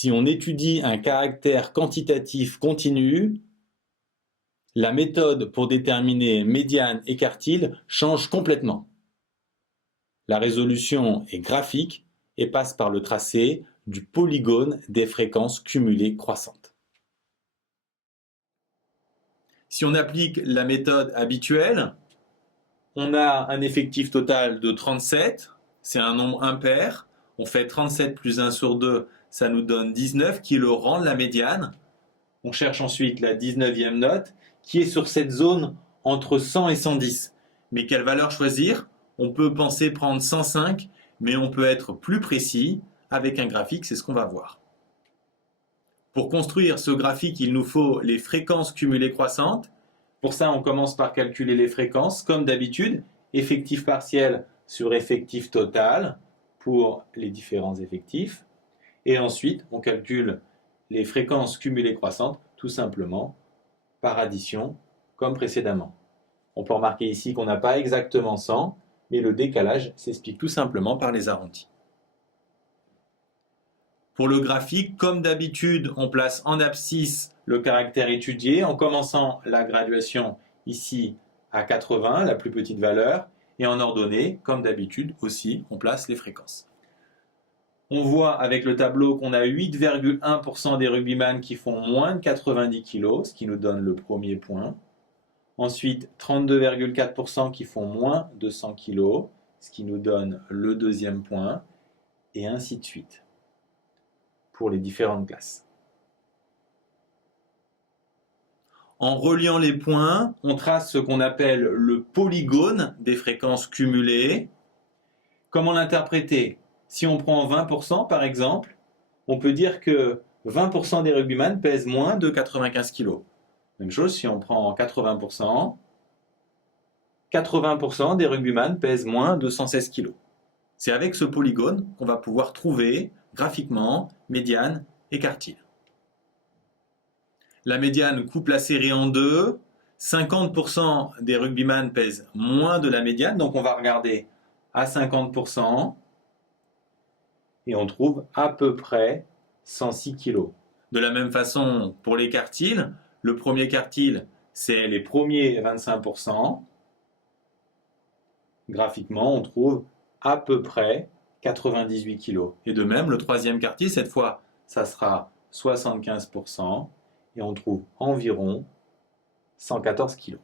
Si on étudie un caractère quantitatif continu, la méthode pour déterminer médiane et quartile change complètement. La résolution est graphique et passe par le tracé du polygone des fréquences cumulées croissantes. Si on applique la méthode habituelle, on a un effectif total de 37, c'est un nombre impair. On fait 37 plus 1 sur 2, ça nous donne 19, qui est le rang de la médiane. On cherche ensuite la 19e note, qui est sur cette zone entre 100 et 110. Mais quelle valeur choisir? On peut penser prendre 105, mais on peut être plus précis avec un graphique, c'est ce qu'on va voir. Pour construire ce graphique, il nous faut les fréquences cumulées croissantes. Pour ça, on commence par calculer les fréquences, comme d'habitude, effectif partiel sur effectif total pour les différents effectifs. Et ensuite, on calcule les fréquences cumulées croissantes, tout simplement par addition, comme précédemment. On peut remarquer ici qu'on n'a pas exactement 100, mais le décalage s'explique tout simplement par les arrondis. Pour le graphique, comme d'habitude, on place en abscisse le caractère étudié en commençant la graduation ici à 80, la plus petite valeur, et en ordonnée, comme d'habitude aussi, on place les fréquences. On voit avec le tableau qu'on a 8,1% des rugbyman qui font moins de 90 kg, ce qui nous donne le premier point. Ensuite, 32,4% qui font moins de 100 kg, ce qui nous donne le deuxième point, et ainsi de suite, pour les différentes classes. En reliant les points, on trace ce qu'on appelle le polygone des fréquences cumulées. Comment l'interpréter? Si on prend 20% par exemple, on peut dire que 20% des rugbyman pèsent moins de 95 kg. Même chose si on prend 80%, 80% des rugbyman pèsent moins de 116 kg. C'est avec ce polygone qu'on va pouvoir trouver graphiquement médiane et quartile. La médiane coupe la série en deux. 50% des rugbyman pèsent moins de la médiane, donc on va regarder à 50% et on trouve à peu près 106 kg. De la même façon, pour les quartiles, le premier quartile, c'est les premiers 25%. Graphiquement, on trouve à peu près 98 kg. Et de même, le troisième quartile, cette fois, ça sera 75%. Et on trouve environ 114 kg.